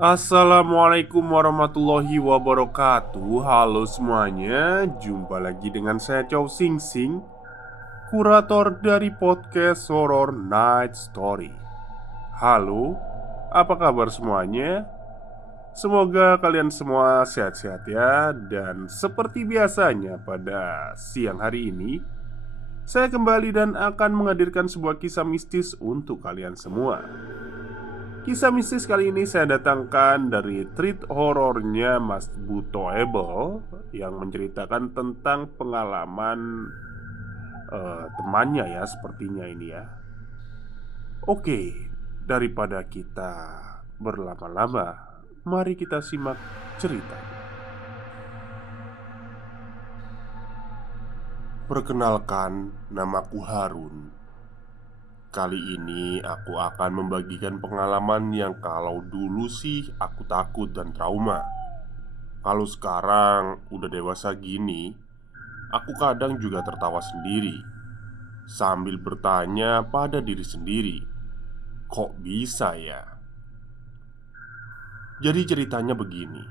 Assalamualaikum warahmatullahi wabarakatuh. Halo semuanya, jumpa lagi dengan saya Chow Sing Sing, kurator dari podcast Horror Night Story. Halo, apa kabar semuanya? Semoga kalian semua sehat-sehat ya. Dan seperti biasanya pada siang hari ini, saya kembali dan akan menghadirkan sebuah kisah mistis untuk kalian semua. Kisah mistis kali ini saya datangkan dari treat horornya Mas Butoable, yang menceritakan tentang pengalaman temannya ya, sepertinya ini ya. Oke, daripada kita berlama-lama, mari kita simak ceritanya. Perkenalkan, namaku Harun. Kali ini aku akan membagikan pengalaman yang kalau dulu sih aku takut dan trauma. Kalau sekarang udah dewasa gini, aku kadang juga tertawa sendiri sambil bertanya pada diri sendiri, kok bisa ya? Jadi ceritanya begini.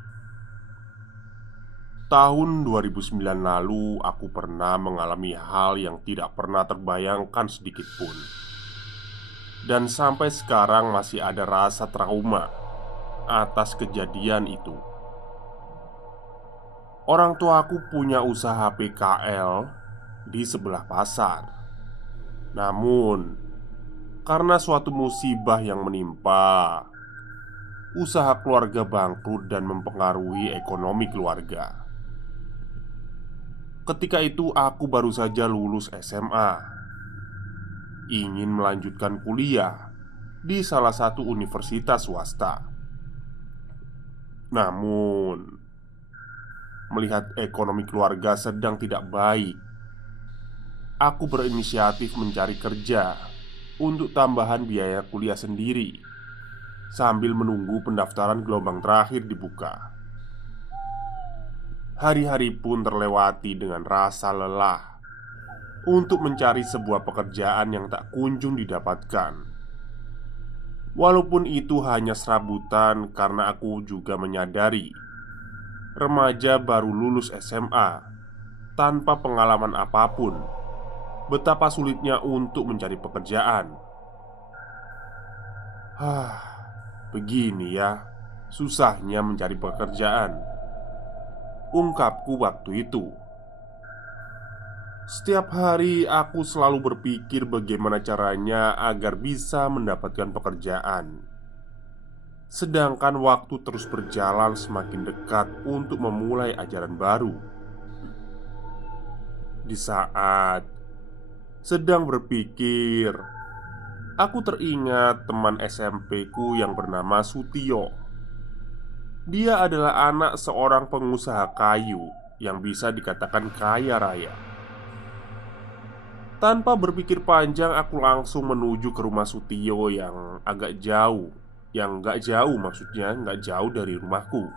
Tahun 2009 lalu aku pernah mengalami hal yang tidak pernah terbayangkan sedikit pun. Dan sampai sekarang masih ada rasa trauma atas kejadian itu. Orang tuaku punya usaha PKL di sebelah pasar. Namun, karena suatu musibah yang menimpa, usaha keluarga bangkrut dan mempengaruhi ekonomi keluarga. Ketika itu aku baru saja lulus SMA, ingin melanjutkan kuliah di salah satu universitas swasta. Namun, melihat ekonomi keluarga sedang tidak baik, aku berinisiatif mencari kerja untuk tambahan biaya kuliah sendiri sambil menunggu pendaftaran gelombang terakhir dibuka. Hari-hari pun terlewati dengan rasa lelah untuk mencari sebuah pekerjaan yang tak kunjung didapatkan. Walaupun itu hanya serabutan, karena aku juga menyadari remaja baru lulus SMA tanpa pengalaman apapun, betapa sulitnya untuk mencari pekerjaan. Hah, begini ya, susahnya mencari pekerjaan, ungkapku waktu itu. Setiap hari aku selalu berpikir bagaimana caranya agar bisa mendapatkan pekerjaan. Sedangkan waktu terus berjalan semakin dekat untuk memulai ajaran baru. Di saat sedang berpikir, aku teringat teman SMP ku yang bernama Sutio. Dia adalah anak seorang pengusaha kayu yang bisa dikatakan kaya raya. Tanpa berpikir panjang, aku langsung menuju ke rumah Sutio yang agak jauh. Yang nggak jauh, maksudnya nggak jauh dari rumahku.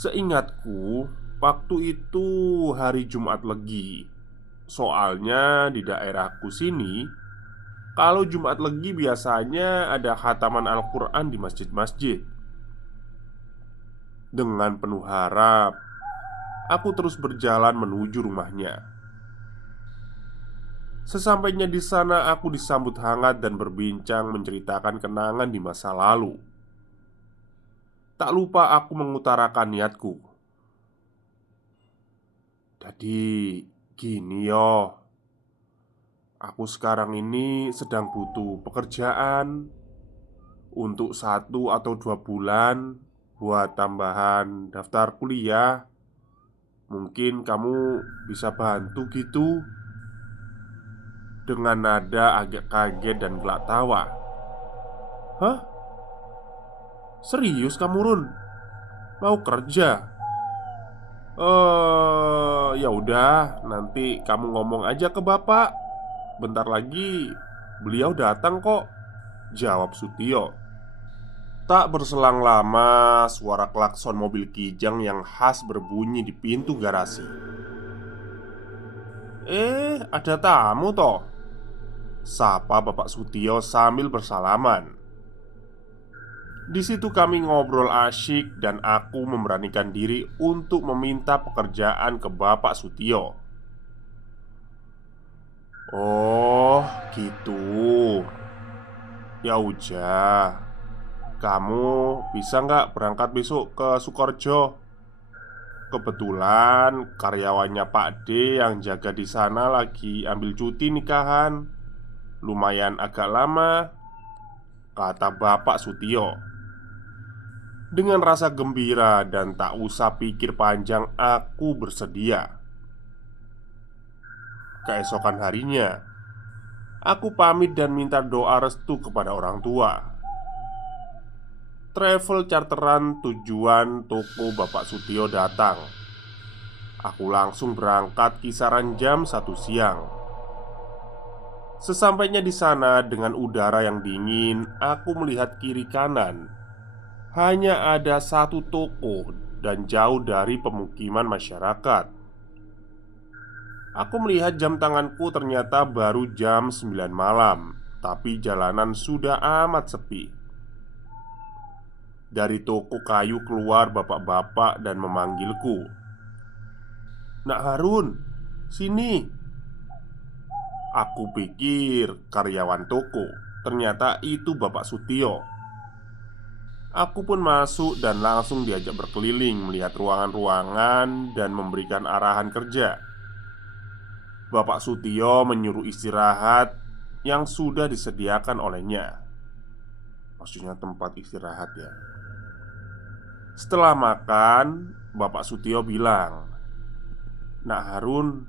Seingatku, waktu itu hari Jumat Legi. Soalnya di daerahku sini, kalau Jumat Legi biasanya ada khataman Al-Quran di masjid-masjid. Dengan penuh harap, aku terus berjalan menuju rumahnya. Sesampainya di sana, aku disambut hangat dan berbincang menceritakan kenangan di masa lalu. Tak lupa aku mengutarakan niatku. Jadi, gini yo, aku sekarang ini sedang butuh pekerjaan untuk 1 atau 2 bulan buat tambahan daftar kuliah. Mungkin kamu bisa bantu gitu. Dengan nada agak kaget dan gelak tawa. Hah? Serius kamu, Run? Mau kerja? Ya udah, nanti kamu ngomong aja ke bapak. Bentar lagi beliau datang kok, jawab Sutio. Tak berselang lama, suara klakson mobil Kijang yang khas berbunyi di pintu garasi. Ada tamu toh? Sapa Bapak Sutio sambil bersalaman. Di situ kami ngobrol asyik dan aku memberanikan diri untuk meminta pekerjaan ke Bapak Sutio. Oh, gitu. Ya udah, kamu bisa nggak berangkat besok ke Sukorejo? Kebetulan karyawannya Pak D yang jaga di sana lagi ambil cuti nikahan. Lumayan agak lama, kata Bapak Sutio. Dengan rasa gembira dan tak usah pikir panjang, aku bersedia. Keesokan harinya, aku pamit dan minta doa restu kepada orang tua. Travel charteran tujuan toko Bapak Sutio datang. Aku langsung berangkat kisaran jam 1 siang. Sesampainya di sana dengan udara yang dingin, aku melihat kiri kanan. Hanya ada satu toko dan jauh dari pemukiman masyarakat. Aku melihat jam tanganku ternyata baru jam 9 malam, tapi jalanan sudah amat sepi. Dari toko kayu keluar bapak-bapak dan memanggilku. "Nak Harun, sini." Aku pikir karyawan toko, ternyata itu Bapak Sutio. Aku pun masuk dan langsung diajak berkeliling melihat ruangan-ruangan dan memberikan arahan kerja. Bapak Sutio menyuruh istirahat yang sudah disediakan olehnya. Maksudnya tempat istirahat ya. Setelah makan, Bapak Sutio bilang, "Nak Harun,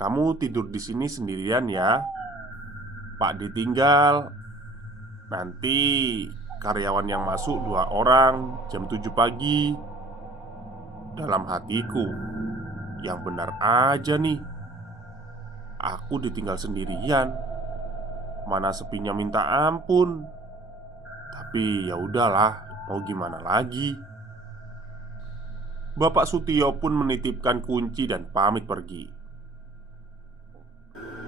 kamu tidur di sini sendirian ya. Pak ditinggal. Nanti karyawan yang masuk 2 orang jam 7 pagi." Dalam hatiku, yang benar aja nih, aku ditinggal sendirian. Mana sepinya minta ampun. Tapi ya udahlah, mau gimana lagi. Bapak Sutio pun menitipkan kunci dan pamit pergi.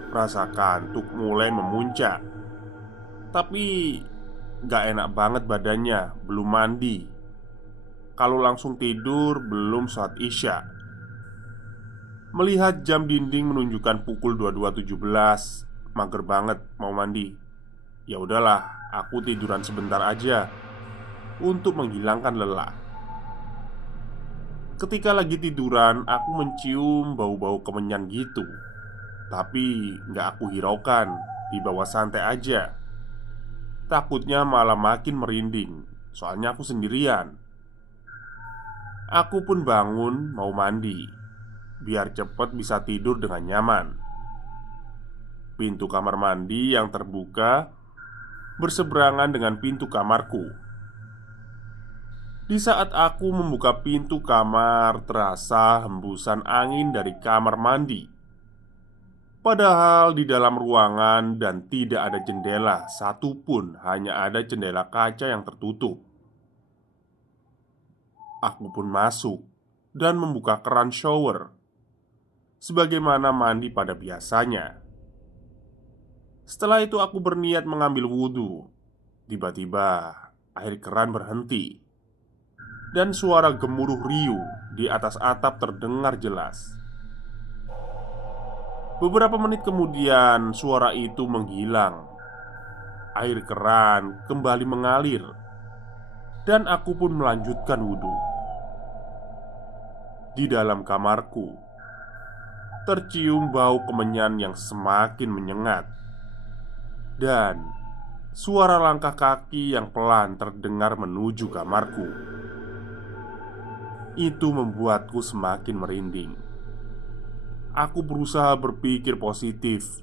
Rasa kantuk mulai memuncak. Tapi gak enak banget badannya, belum mandi. Kalau langsung tidur belum sholat isya. Melihat jam dinding menunjukkan pukul 22.17, mager banget mau mandi. Ya udahlah, aku tiduran sebentar aja untuk menghilangkan lelah. Ketika lagi tiduran, aku mencium bau-bau kemenyan gitu. Tapi gak aku hiraukan, dibawa santai aja. Takutnya malah makin merinding, soalnya aku sendirian. Aku pun bangun mau mandi biar cepat bisa tidur dengan nyaman. Pintu kamar mandi yang terbuka berseberangan dengan pintu kamarku. Di saat aku membuka pintu kamar, terasa hembusan angin dari kamar mandi. Padahal di dalam ruangan dan tidak ada jendela satupun, hanya ada jendela kaca yang tertutup. Aku pun masuk dan membuka keran shower sebagaimana mandi pada biasanya. Setelah itu aku berniat mengambil wudhu. Tiba-tiba air keran berhenti dan suara gemuruh riuh di atas atap terdengar jelas. Beberapa menit kemudian suara itu menghilang. Air keran kembali mengalir dan aku pun melanjutkan wudhu. Di dalam kamarku tercium bau kemenyan yang semakin menyengat. Dan suara langkah kaki yang pelan terdengar menuju kamarku. Itu membuatku semakin merinding. Aku berusaha berpikir positif.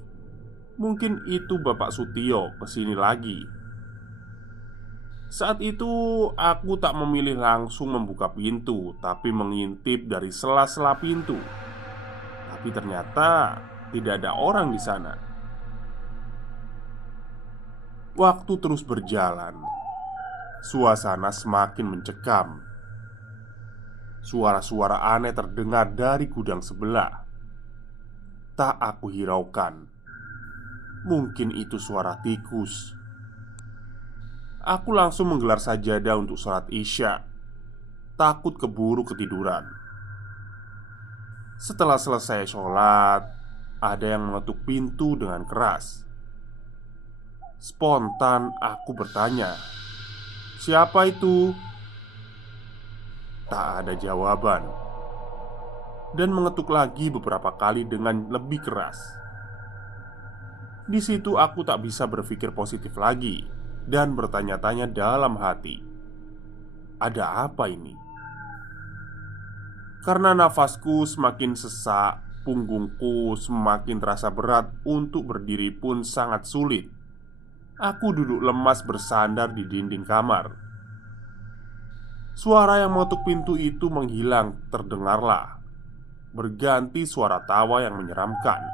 Mungkin itu Bapak Sutio kesini lagi. Saat itu aku tak memilih langsung membuka pintu, tapi mengintip dari sela-sela pintu. Tapi ternyata tidak ada orang di sana. Waktu terus berjalan. Suasana semakin mencekam. Suara-suara aneh terdengar dari gudang sebelah. Tak aku hiraukan. Mungkin itu suara tikus. Aku langsung menggelar sajadah untuk sholat Isya, takut keburu ketiduran. Setelah selesai sholat, ada yang mengetuk pintu dengan keras. Spontan aku bertanya, "Siapa itu?" Tak ada jawaban, dan mengetuk lagi beberapa kali dengan lebih keras. Di situ aku tak bisa berpikir positif lagi dan bertanya-tanya dalam hati, ada apa ini? Karena nafasku semakin sesak, punggungku semakin terasa berat, untuk berdiri pun sangat sulit. Aku duduk lemas bersandar di dinding kamar. Suara yang mengetuk pintu itu menghilang terdengarlah, berganti suara tawa yang menyeramkan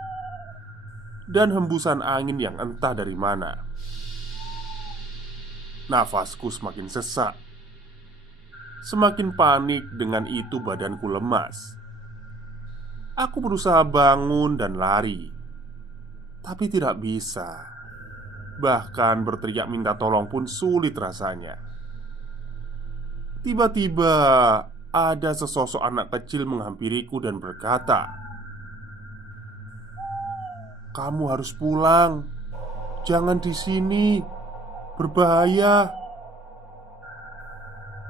dan hembusan angin yang entah dari mana. Nafasku semakin sesak. Semakin panik dengan itu badanku lemas. Aku berusaha bangun dan lari, tapi tidak bisa. Bahkan berteriak minta tolong pun sulit rasanya. Tiba-tiba ada sesosok anak kecil menghampiriku dan berkata, "Kamu harus pulang. Jangan di sini. Berbahaya."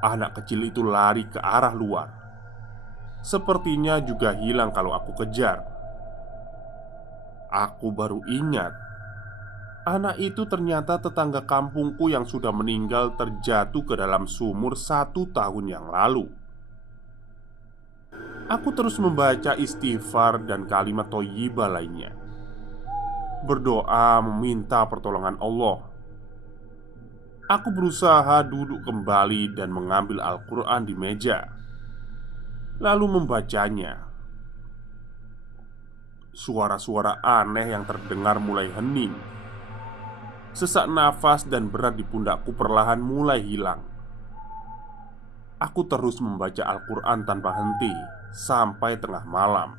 Anak kecil itu lari ke arah luar. Sepertinya juga hilang kalau aku kejar. Aku baru ingat, anak itu ternyata tetangga kampungku yang sudah meninggal terjatuh ke dalam sumur 1 tahun yang lalu. Aku terus membaca istighfar dan kalimat thayyibah lainnya, berdoa meminta pertolongan Allah. Aku berusaha duduk kembali dan mengambil Al-Quran di meja, lalu membacanya. Suara-suara aneh yang terdengar mulai hening. Sesak nafas dan berat di pundakku perlahan mulai hilang. Aku terus membaca Al-Quran tanpa henti sampai tengah malam.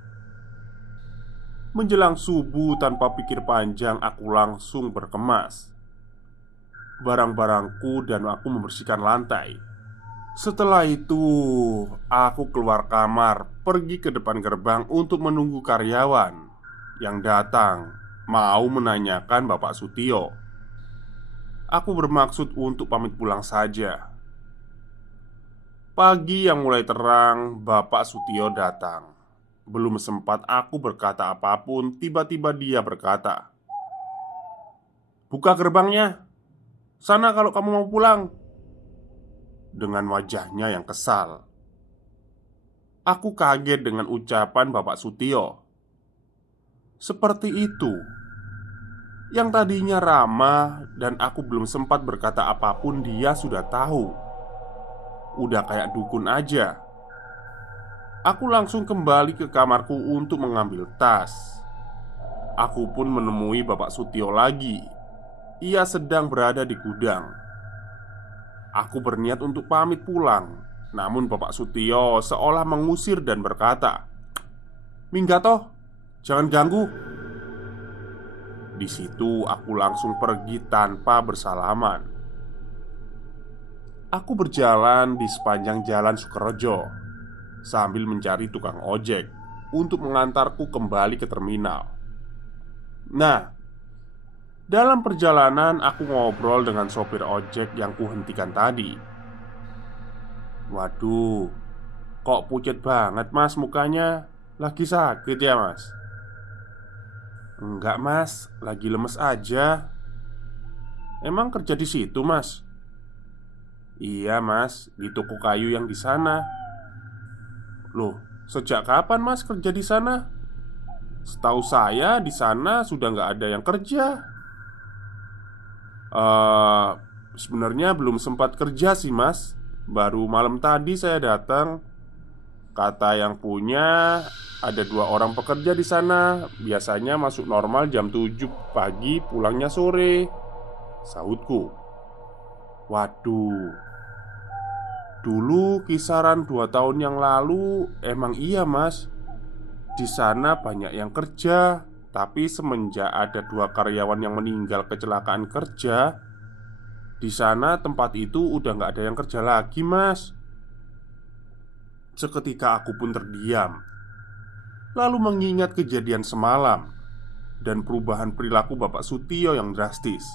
Menjelang subuh, tanpa pikir panjang, aku langsung berkemas barang-barangku dan aku membersihkan lantai. Setelah itu, aku keluar kamar, pergi ke depan gerbang untuk menunggu karyawan yang datang mau menanyakan Bapak Sutio. Aku bermaksud untuk pamit pulang saja. Pagi yang mulai terang, Bapak Sutio datang. Belum sempat aku berkata apapun, tiba-tiba dia berkata, "Buka gerbangnya. Sana kalau kamu mau pulang." Dengan wajahnya yang kesal. Aku kaget dengan ucapan Bapak Sutio. Seperti itu, yang tadinya ramah dan aku belum sempat berkata apapun, dia sudah tahu. Udah kayak dukun aja. Aku langsung kembali ke kamarku untuk mengambil tas. Aku pun menemui Bapak Sutio lagi. Ia sedang berada di gudang. Aku berniat untuk pamit pulang, namun Bapak Sutio seolah mengusir dan berkata, "Minggat toh, jangan ganggu." Di situ aku langsung pergi tanpa bersalaman. Aku berjalan di sepanjang jalan Sukorejo sambil mencari tukang ojek untuk mengantarku kembali ke terminal. Nah, dalam perjalanan aku ngobrol dengan sopir ojek yang kuhentikan tadi. "Waduh, kok pucat banget mas mukanya? Lagi sakit ya mas?" "Enggak mas, lagi lemes aja." "Emang kerja di situ mas?" "Iya mas, di toko kayu yang di sana." "Loh, sejak kapan mas kerja di sana?" "Setahu saya di sana sudah nggak ada yang kerja." Eh, Sebenarnya belum sempat kerja sih mas. Baru malam tadi saya datang. Kata yang punya ada 2 orang pekerja di sana. Biasanya masuk normal jam 7 pagi, pulangnya sore, sahutku. Waduh, dulu kisaran 2 tahun yang lalu emang iya mas. Di sana banyak yang kerja. Tapi semenjak ada 2 karyawan yang meninggal kecelakaan kerja, Di sana tempat itu udah nggak ada yang kerja lagi, Mas." Seketika aku pun terdiam, lalu mengingat kejadian semalam dan perubahan perilaku Bapak Sutio yang drastis.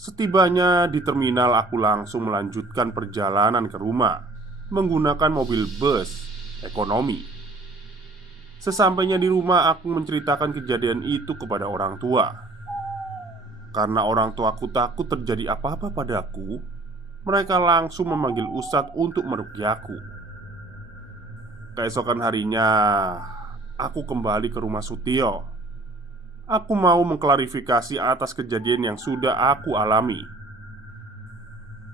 Setibanya di terminal, aku langsung melanjutkan perjalanan ke rumah menggunakan mobil bus ekonomi. Sesampainya di rumah, aku menceritakan kejadian itu kepada orang tua. Karena orang tuaku takut terjadi apa-apa padaku, mereka langsung memanggil ustadz untuk meruqyahku. Keesokan harinya, aku kembali ke rumah Sutio. Aku mau mengklarifikasi atas kejadian yang sudah aku alami.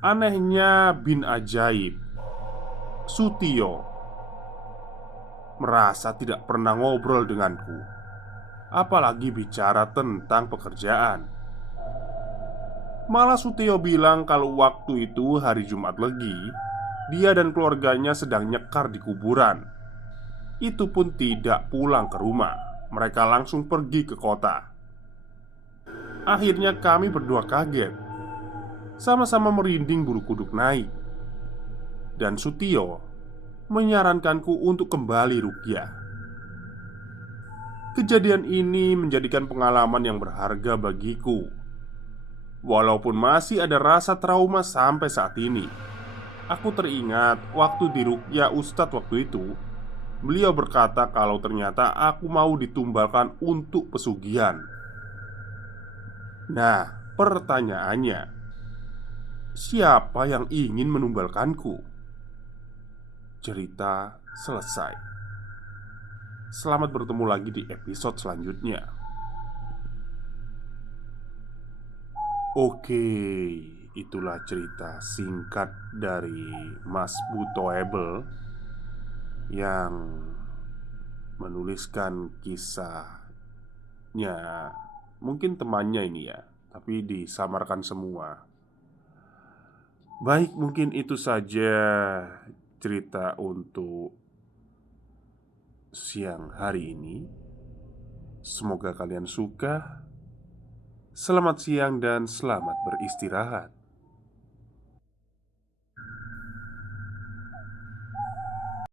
Anehnya bin ajaib, Sutio merasa tidak pernah ngobrol denganku, apalagi bicara tentang pekerjaan. Malah Sutio bilang kalau waktu itu hari Jumat Legi, dia dan keluarganya sedang nyekar di kuburan. Itu pun tidak pulang ke rumah. Mereka langsung pergi ke kota. Akhirnya kami berdua kaget, sama-sama merinding bulu kuduk naik. Dan Sutio menyarankanku untuk kembali ruqyah. Kejadian ini menjadikan pengalaman yang berharga bagiku. Walaupun masih ada rasa trauma sampai saat ini. Aku teringat waktu di ruqyah Ustadz waktu itu, beliau berkata kalau ternyata aku mau ditumbalkan untuk pesugihan. Nah, pertanyaannya, siapa yang ingin menumbalkanku? Cerita selesai. Selamat bertemu lagi di episode selanjutnya. Oke, itulah cerita singkat dari Mas Butoebel yang menuliskan kisahnya. Mungkin temannya ini ya, tapi disamarkan semua. Baik, mungkin itu saja cerita untuk siang hari ini. Semoga kalian suka. Selamat siang dan selamat beristirahat.